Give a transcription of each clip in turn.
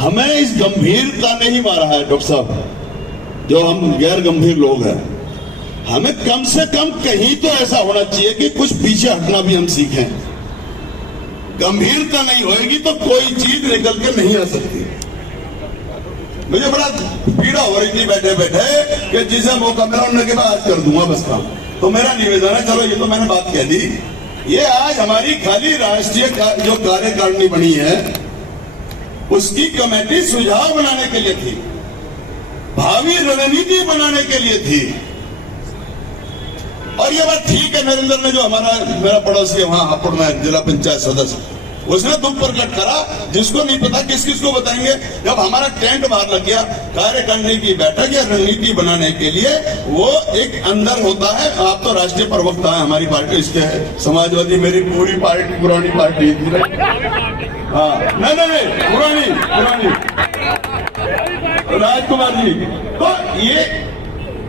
हमें इस गंभीरता ने ही मारा है डॉक्टर साहब, जो हम गैर गंभीर लोग हैं। हमें कम से कम कहीं तो ऐसा होना चाहिए कि कुछ पीछे हटना भी हम सीखें। गंभीरता नहीं होएगी तो कोई चीज निकल के नहीं आ सकती। मुझे बड़ा पीड़ा हो रही थी बैठे बैठे कि जिसे मौका मिला उन्होंने के बाद कर दूंगा बस काम। तो मेरा निवेदन है, चलो ये तो मैंने बात कह दी, ये आज हमारी खाली राष्ट्रीय जो कार्यकारिणी बनी है उसकी कमेटी सुझाव बनाने के लिए थी, भावी रणनीति बनाने के लिए थी। और ये बात ठीक है, नरेंद्र ने जो मेरा पड़ोसी है वहां हापुड़ में जिला पंचायत सदस्य, उसने दुख प्रकट करा। जिसको नहीं पता किस किस को बताएंगे। जब हमारा टेंट बाहर लग गया कार्यकारिणी की बैठक या रणनीति बनाने के लिए, वो एक अंदर होता है। आप तो राष्ट्रीय प्रवक्ता है हमारी पार्टी, इसके है समाजवादी, मेरी पूरी पार्टी पुरानी पार्टी थी। हाँ नहीं पुरानी राजकुमार जी, तो ये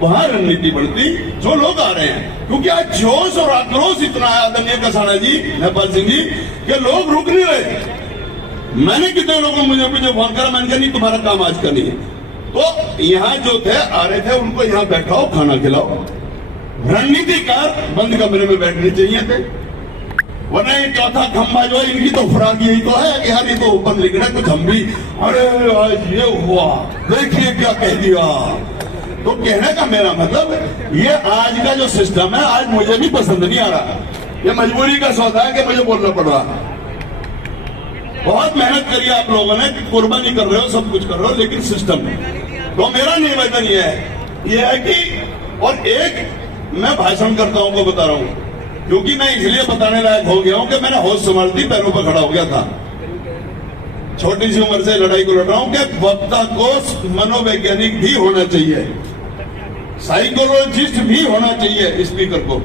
वहां रणनीति बनती। जो लोग आ रहे हैं, क्योंकि आज जोश और आक्रोश इतना है आदरणीय कसाना जी, नेपाल सिंह जी, कि लोग रुक नहीं रहे। मैंने कितने लोगों ने मुझे फोन करा, मैंने कहा नहीं तुम्हारा काम आज का नहीं है। तो यहाँ जो थे आ रहे थे, उनको यहाँ बैठाओ, खाना खिलाओ। रणनीतिकार बंद कमरे में बैठने चाहिए थे, वरना ये चौथा खंभा जो है इनकी तो खुराक यही तो है कि यार ये तो ऊपर लिख रहा है कुछ, हम भी अरे आज ये हुआ देखिए क्या कह दिया। तो कहने का मेरा मतलब, ये आज का जो सिस्टम है आज मुझे भी पसंद नहीं आ रहा। ये मजबूरी का सौदा है कि मुझे बोलना पड़ रहा। बहुत मेहनत करी आप लोगों ने, कुर्बानी कर रहे हो, सब कुछ कर रहे हो, लेकिन सिस्टम नहीं। तो मेरा निवेदन ये है कि, और एक मैं भाषण करता हूं को बता रहा हूं, क्योंकि मैं इसलिए बताने लायक हो गया हूं कि मैंने होश संभालती पैरों पर खड़ा हो गया था। छोटी सी उम्र से लड़ाई को लड़ रहा हूं कि वक्ता को मनोवैज्ञानिक भी होना चाहिए, साइकोलॉजिस्ट भी होना चाहिए स्पीकर को।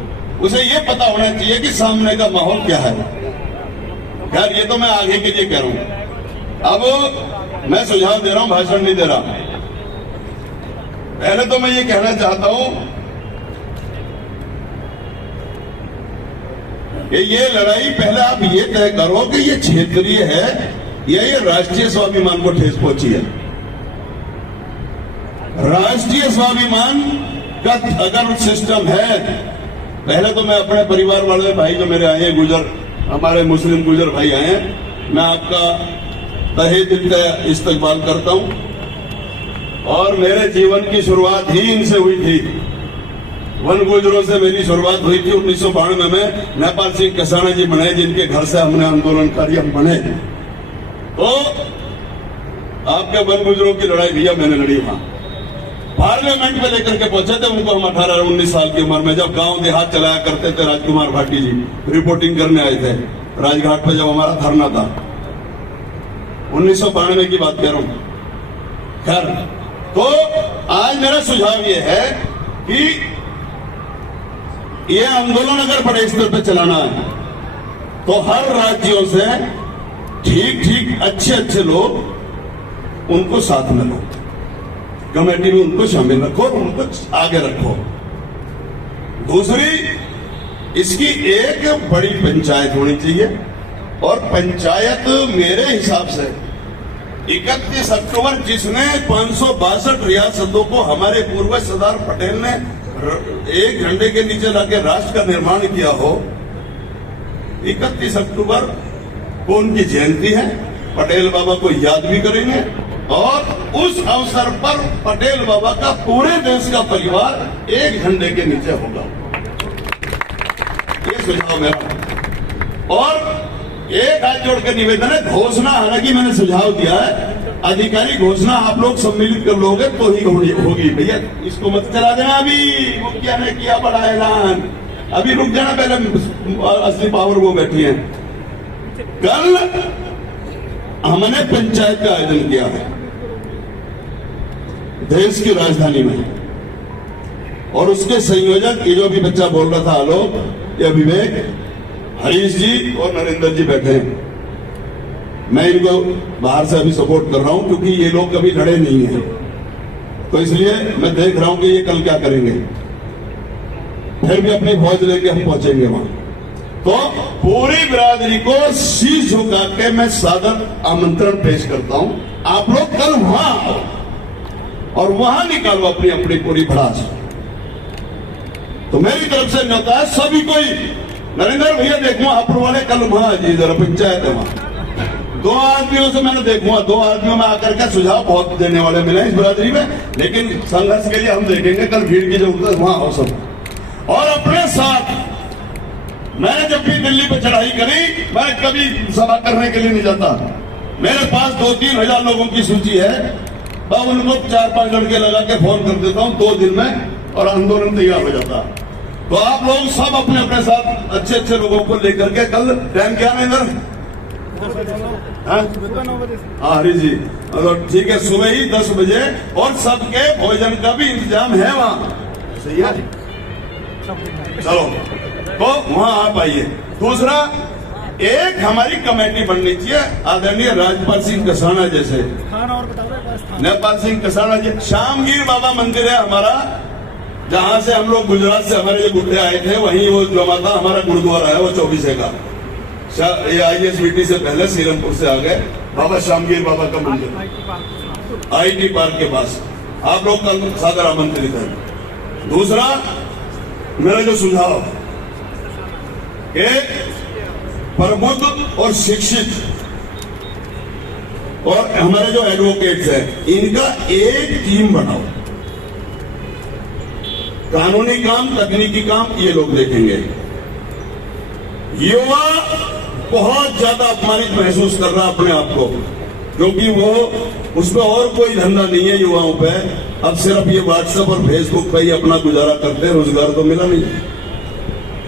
उसे ये पता होना चाहिए कि सामने का माहौल क्या है। यार ये तो मैं आगे के लिए कह रहा हूं। अब मैं सुझाव दे रहा हूं, भाषण नहीं दे रहा। पहले तो मैं ये कहना चाहता हूं कि ये लड़ाई पहले आप ये तय करो कि ये क्षेत्रीय है या ये राष्ट्रीय स्वाभिमान को ठेस पहुंची है। राष्ट्रीय स्वाभिमान का अगर सिस्टम है, पहले तो मैं अपने परिवार वाले भाई जो मेरे आए हैं, गुजर हमारे मुस्लिम गुजर भाई आए हैं, मैं आपका तहे दिल का इस्तकबाल करता हूं। और मेरे जीवन की शुरुआत ही इनसे हुई थी। वन गुजरों से मेरी शुरुआत हुई थी 1992 में। नेपाल सिंह कसाना जी बने, जिनके घर से हमने आंदोलनकारी हम बने। तो आपके वन गुजरों की लड़ाई भैया मैंने लड़ी वहां, पार्लियामेंट में लेकर के पहुंचे थे उनको हम 18-19 साल की उम्र में, जब गांव देहात चलाया करते थे। राजकुमार भाटी जी रिपोर्टिंग करने आए थे राजघाट पे, जब हमारा धरना था 1992 की बात कह रहा हूं। खैर, तो आज मेरा सुझाव ये है कि ये आंदोलन अगर बड़े स्तर पर चलाना है तो हर राज्यों से ठीक अच्छे लोग उनको साथ में लो, कमेटी में उनको शामिल रखो और उनको आगे रखो। दूसरी, इसकी एक बड़ी पंचायत होनी चाहिए। और पंचायत मेरे हिसाब से 31 अक्टूबर, जिसने 562 रियासतों को हमारे पूर्वज सरदार पटेल ने एक झंडे के नीचे लाके राष्ट्र का निर्माण किया हो, 31 अक्टूबर को उनकी जयंती है। पटेल बाबा को याद भी करेंगे और उस अवसर पर पटेल बाबा का पूरे देश का परिवार एक झंडे के नीचे होगा। ये सुझाव मेरा। और एक हाथ जोड़ के निवेदन है, घोषणा हालांकि मैंने सुझाव दिया है, आधिकारिक घोषणा आप लोग सम्मिलित कर लोगे तो ही होगी। भैया इसको मत चला देना, अभी मुखिया ने किया बड़ा ऐलान, अभी रुक जाना, पहले असली पावर वो बैठी है। कल हमने पंचायत का आयोजन किया है देश की राजधानी में, और उसके संयोजक ये जो भी बच्चा बोल रहा था आलोक, ये विवेक, हरीश जी और नरेंद्र जी बैठे हैं। मैं इनको बाहर से अभी सपोर्ट कर रहा हूं क्योंकि ये लोग कभी लड़े नहीं हैं, तो इसलिए मैं देख रहा हूं कि ये कल क्या करेंगे। फिर भी अपनी फौज लेके हम पहुंचेंगे वहां। तो पूरी बिरादरी को शीश झुका के मैं सादर आमंत्रण पेश करता हूं, आप लोग कल वहां आओ और वहां निकालो अपनी अपनी पूरी भड़ास। तो मेरी तरफ से न्योता है सभी कोई, नरेंद्र भैया देखूंगा आप वाले कल वहां आ जाइए, जरा पंचायत है वहां। 2 आदमियों से मैंने देखूंगा, 2 आदमियों में आकर के सुझाव बहुत देने वाले मिले इस बिरादरी में, लेकिन संघर्ष के लिए हम देखेंगे कल भीड़ की जरूरत है, वहां आओ सब। और अपने साथ मैंने जब भी दिल्ली पे चढ़ाई करी, मैं कभी सभा करने के लिए नहीं जाता, मेरे पास 2-3 हजार लोगों की सूची है, मैं उनको 4-5 लड़के लगा के फोन कर देता हूं 2 दिन में और आंदोलन तैयार हो जाता। तो आप लोग सब अपने अपने साथ अच्छे अच्छे लोगों को लेकर के कल टाइम क्या है इधर, हरी जी, ठीक है, सुबह ही 10 बजे, और सबके भोजन का भी इंतजाम है वहां, सही है, चलो तो वहां आप आइए। दूसरा, एक हमारी कमेटी बननी चाहिए, आदरणीय राजपाल सिंह कसाना जैसे, नेपाल सिंह कसाना जी, श्यामगिर बाबा मंदिर है हमारा, जहां से हम लोग गुजरात से हमारे जो बुढ़े आए थे, वहीं वो जो माता हमारा गुरुद्वारा है वो 24 का, ये ISBT से पहले सीरमपुर से आ गए, बाबा श्यामगिर बाबा का मंदिर IT पार्क के पास, आप लोग कल सादर आमंत्रित हैं। दूसरा मेरा जो सुझाव, एक प्रबुद्ध और शिक्षित और हमारे जो एडवोकेट्स हैं, इनका एक टीम बनाओ, कानूनी काम, तकनीकी काम ये लोग देखेंगे। युवा बहुत ज्यादा अपमानित महसूस कर रहा अपने आप को, क्योंकि वो उसमें और कोई धंधा नहीं है युवाओं पे, अब सिर्फ ये व्हाट्सएप और फेसबुक पे ही अपना गुजारा करते हैं, रोजगार तो मिला नहीं।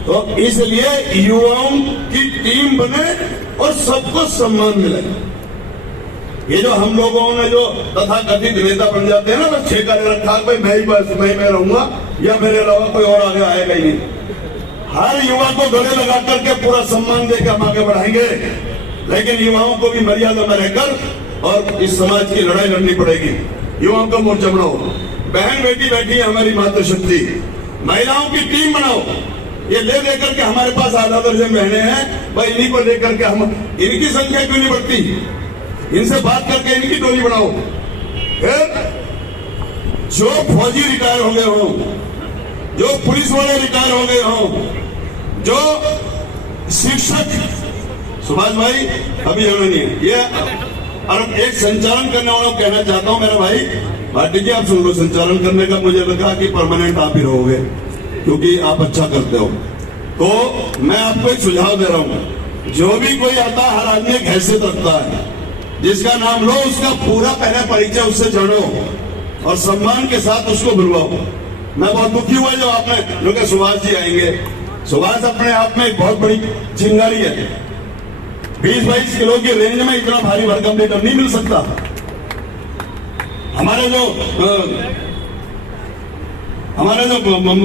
तो इसलिए युवाओं की टीम बने और सबको सम्मान मिले। ये जो हम लोगों ने जो तथाकथित नेता बन जाते हैं ना, बस ठेका ले रखा है, भाई मैं ही बस मैं रहूंगा या मेरे अलावा कोई और आगे आएगा ही नहीं। हर युवा को गले लगा करके पूरा सम्मान देकर हम आगे बढ़ाएंगे, लेकिन युवाओं को भी मर्यादा में रहकर और इस समाज की लड़ाई लड़नी पड़ेगी। युवाओं का मोर्चा बनाओ, बहन बेटी बैठी है हमारी मातृशक्ति, महिलाओं की टीम बनाओ, ये ले लेकर के हमारे पास आधा दर्जन बहने हैं, भाई इन्हीं को लेकर के हम, इनकी संख्या क्यों नहीं बढ़ती, इनसे बात करके इनकी टोली बनाओ। फिर जो फौजी रिटायर हो गए हो, जो पुलिस वाले रिटायर हो गए हो, जो शिक्षक, सुभाष भाई अभी होना नहीं है ये, और एक संचालन करने वालों को कहना चाहता हूं, मेरा भाई भाटी जी आप सुन लो, संचालन करने का मुझे लगा कि परमानेंट आप ही रहोगे, क्योंकि आप अच्छा करते हो। तो मैं आपको एक सुझाव दे रहा हूं, जो भी कोई आता है, हर आदमी एक हैसियत रखता है, जिसका नाम लो उसका पूरा पहले परिचय उससे जानो और सम्मान के साथ उसको बुलवाओ। मैं बहुत दुखी हुआ जो आपने जो कि सुभाष जी आएंगे, सुभाष अपने आप में एक बहुत बड़ी चिंगारी है, 20-22 किलो की रेंज में इतना भारी भरकम लीडर नहीं मिल सकता। हमारे जो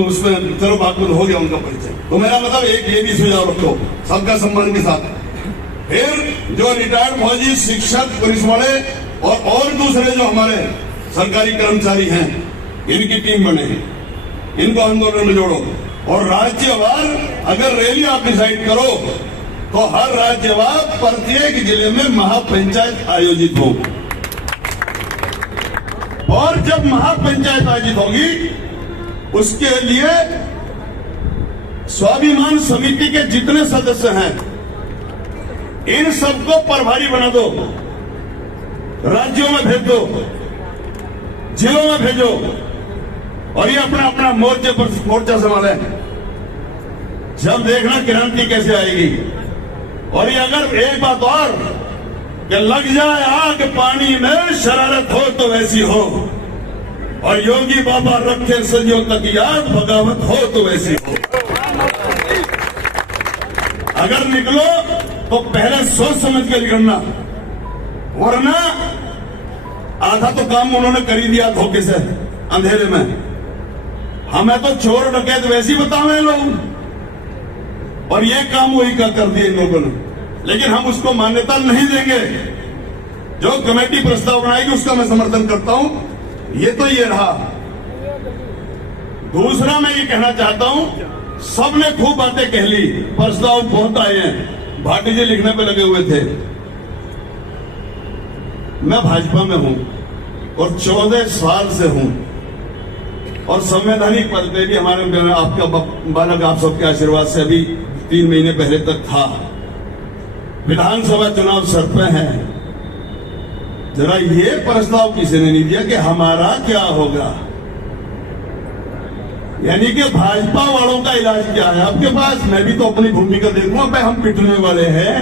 उसमें चलो बात हो गया उनका परिचय, तो मेरा मतलब एक ये भी सुझाव रखो सबका सम्मान के साथ। फिर जो रिटायर्ड फौजी, शिक्षक, पुलिस वाले और दूसरे जो हमारे सरकारी कर्मचारी हैं, इनकी टीम बने, इनको आंदोलन में जोड़ो, और राज्यवार अगर रैली आप डिसाइड करो तो हर राज्यवार प्रत्येक जिले में महापंचायत आयोजित हो, और जब महापंचायत आयोजित होगी उसके लिए स्वाभिमान समिति के जितने सदस्य हैं इन सबको प्रभारी बना दो, राज्यों में भेज दो, जिलों में भेजो, और ये अपना अपना मोर्चा संभाले। जब देखना क्रांति कैसे आएगी। और ये अगर एक बात और कि लग जाए आग पानी में, शरारत हो तो वैसी हो, और योगी बाबा रखे सदियों तक याद, बगावत हो तो वैसी हो। अगर निकलो तो पहले सोच समझ के निकलना, वरना आधा तो काम उन्होंने कर ही दिया धोखे से, अंधेरे में। हमें तो चोर डकैत वैसी बतावे लोग, और ये काम वही का कर दिए इन लोगों ने, लेकिन हम उसको मान्यता नहीं देंगे। जो कमेटी प्रस्ताव बनाएगी उसका मैं समर्थन करता हूं। ये तो ये रहा। दूसरा मैं ये कहना चाहता हूं, सबने खूब बातें कह ली, प्रस्ताव बहुत आए हैं, भाटी जी लिखने पे लगे हुए थे। मैं भाजपा में हूं और 14 साल से हूं और संवैधानिक पद पे भी हमारे आपका बालक आप सबके आशीर्वाद से अभी 3 महीने पहले तक था। विधानसभा चुनाव सर पे है, जरा ये प्रस्ताव किसी ने नहीं दिया कि हमारा क्या होगा, यानी कि भाजपा वालों का इलाज क्या है आपके पास। मैं भी तो अपनी भूमिका देखूंगा, भाई हम पिटने वाले हैं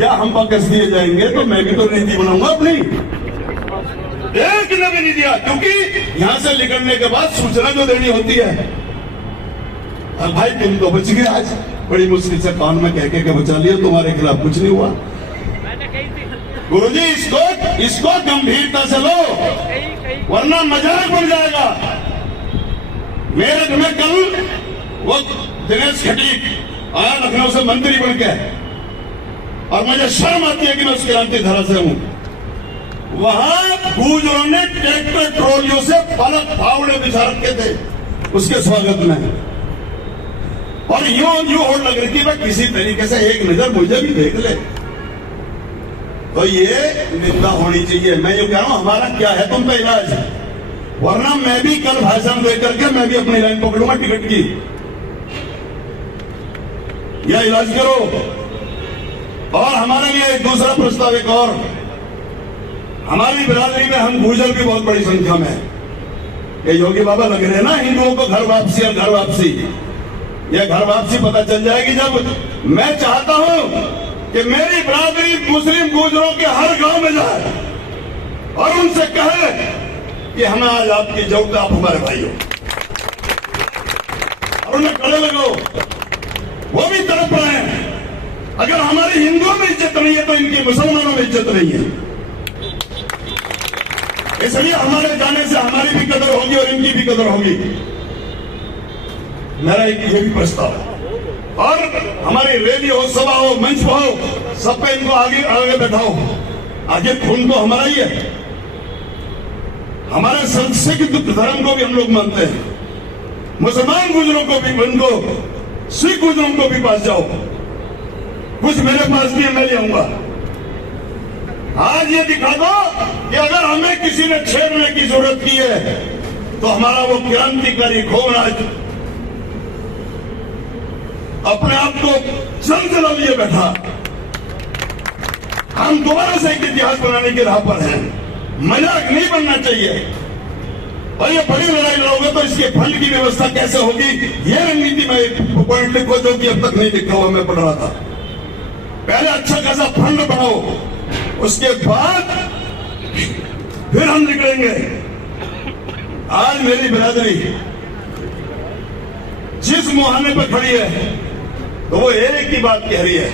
या हम पकड़ दिए जाएंगे, तो मैं भी तो नीति बनाऊंगा अपनी। एक ने भी नहीं दिया, क्योंकि यहां से निकलने के बाद सूचना जो देनी होती है। और भाई तुम तो बच गए, आज बड़ी मुश्किल से कान में कह के बचा लिया, तुम्हारे खिलाफ कुछ नहीं हुआ। गुरुजी इसको गंभीरता से लो, वरना मजाक बन जाएगा। मेरठ में कल वो दिनेश खटीक आया लखनऊ से मंत्री बन के, और मुझे शर्म आती है कि मैं उसकी क्रांति धारा से हूं। वहां गुजरों ने ट्रैक्टर ट्रॉलियों से पलक फावड़े बिछा रखे थे उसके स्वागत में, और यूं होड़ लग रही थी, मैं किसी तरीके से एक नजर मुझे भी देख ले। तो ये निंदा होनी चाहिए। मैं ये कह रहा हूं, हमारा क्या है तुम पे इलाज, वरना मैं भी कल भाषण देकर के मैं भी अपनी लाइन पकड़ूंगा टिकट की। यह इलाज करो। और हमारे लिए एक दूसरा प्रस्ताव, एक और, हमारी बिरादरी में हम गुर्जर भी बहुत बड़ी संख्या में है। ये योगी बाबा लग रहे हैं ना हिंदुओं को घर वापसी और घर वापसी। यह घर वापसी पता चल जाएगी जब मैं चाहता हूं कि मेरी बिरादरी मुस्लिम गुर्जरों के हर गांव में जाए और उनसे कहे कि हमें आज आपकी जरूरत है, आप हमारे भाई हो, और उन्हें खड़े लगो। वो भी तड़प रहे हैं, अगर हमारी हिंदुओं में इज्जत नहीं है तो इनकी मुसलमानों में इज्जत नहीं है। इसलिए हमारे जाने से हमारी भी कदर होगी और इनकी भी कदर होगी। मेरा एक ये भी प्रस्ताव है। और हमारी रैली हो, सभा हो, मंच हो, सब पे इनको आगे आगे बैठाओ। आगे खून तो हमारा ही है, हमारे संस्कृत धर्म को भी हम लोग मानते हैं। मुसलमान गुजरों को भी, उनको सिख गुजरों को भी पास जाओ, कुछ मेरे पास भी मैं ले आऊंगा। आज ये दिखा दो कि अगर हमें किसी ने छेड़ने की जरूरत की है तो हमारा वो क्रांतिकारी खून आज अपने आप को जलजला लिए बैठा। हम दोबारा से एक इतिहास बनाने की राह पर हैं, मजाक नहीं बनना चाहिए। और ये बड़ी लड़ाई लड़ोगे तो इसके फंड की व्यवस्था कैसे होगी, ये रणनीति में एक पॉइंट लिखो जो कि अब तक नहीं लिखा हुआ, मैं पढ़ रहा था। पहले अच्छा खासा फंड बनाओ, उसके बाद फिर हम निकलेंगे। आज मेरी बिरादरी जिस मुहाने पर खड़ी है तो वो एक ही बात कह रही है,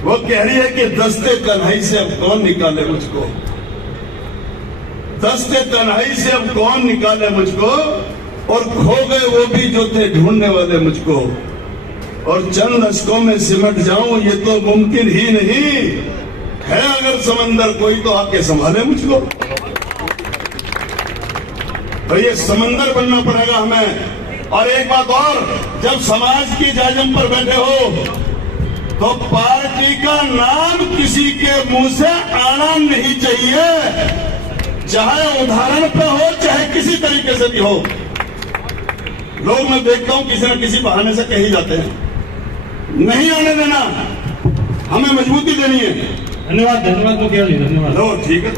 वो कह रही है कि दस्ते तन्हाई से अब कौन निकाले मुझको, दस्ते तन्हाई से अब कौन निकाले मुझको, और खो गए वो भी जो थे ढूंढने वाले मुझको, और चंद अशकों में सिमट जाऊं ये तो मुमकिन ही नहीं है। अगर समंदर कोई तो आके संभाले मुझको। तो ये समंदर बनना पड़ेगा हमें। और एक बात और, जब समाज की जाजम पर बैठे हो तो पार्टी का नाम किसी के मुंह से आना नहीं चाहिए, चाहे उदाहरण पे हो चाहे किसी तरीके से भी हो। लोग मैं देखता हूं किसी न किसी बहाने से कही जाते हैं, नहीं आने देना, हमें मजबूती देनी है। धन्यवाद, धन्यवाद, धन्यवाद। लो ठीक है।